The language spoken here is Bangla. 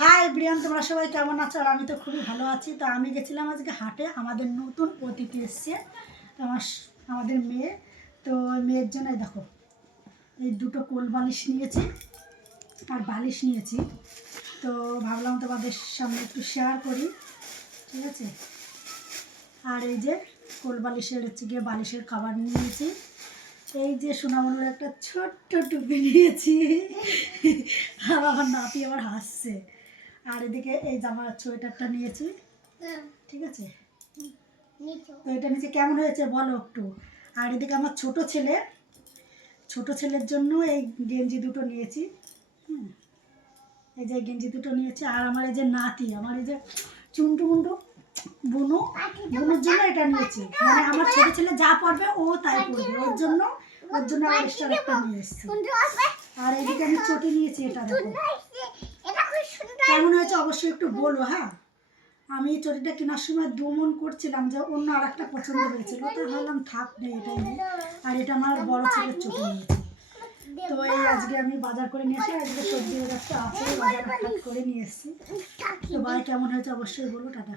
হাই ব্রিয়ান, তোমরা সবাই কেমন আছো? আর আমি তো খুবই ভালো আছি। তো আমি গেছিলাম আজকে হাটে, আমাদের নতুন অতিথি এসছে আমাদের মেয়ে। তো মেয়ের জন্য দেখো এই দুটো কোল বালিশ নিয়েছি আর বালিশ নিয়েছি। তো ভাবলাম তোমাদের সামনে একটু শেয়ার করি, ঠিক আছে। আর এই যে কোল বালিশের হচ্ছে গিয়ে বালিশের খাবার নিয়েছি। এই যে সোনামনুর একটা ছোট্ট টুপি নিয়েছি আর আমার নাতি আবার হাসছে। আর এদিকে এই জামার সোয়েটারটা নিয়েছি, ঠিক আছে। তো এটা নিচে কেমন হয়েছে বলো একটু। আর এদিকে আমার ছোট ছেলের জন্য এই গেঞ্জি দুটো নিয়েছি। এই যে গেঞ্জি দুটো নিয়েছি। আর আমার এই যে নাতি, আমার এই যে চুন্টু মুন্টু বুনুর জন্য এটা নিয়েছি। মানে আমার ছোট ছেলে যা পড়বে ও তাই পড়বে, ওর জন্য আমার এক্সট্রা একটা নিয়ে এসেছি। আর এইদিকে আমি চটি নিয়েছি, এটা দেখো কেমন হয়েছে অবশ্যই একটু বলো। হ্যাঁ, আমি এই চটিটা কেনার সময় মন করছিলাম যে অন্য আর একটা পছন্দ হয়েছিল, তো ভাবলাম থাক নেই, এটাই নেই। আর এটা আমার বড় ছেলের চটি নিয়েছি। তো এই আজকে আমি বাজার করে নিয়ে এসে আজকে সবজি বাজারটা আছে, বাজার হাট করে নিয়ে এসেছি। তো ভাই কেমন হয়েছে অবশ্যই বলো। টাটা।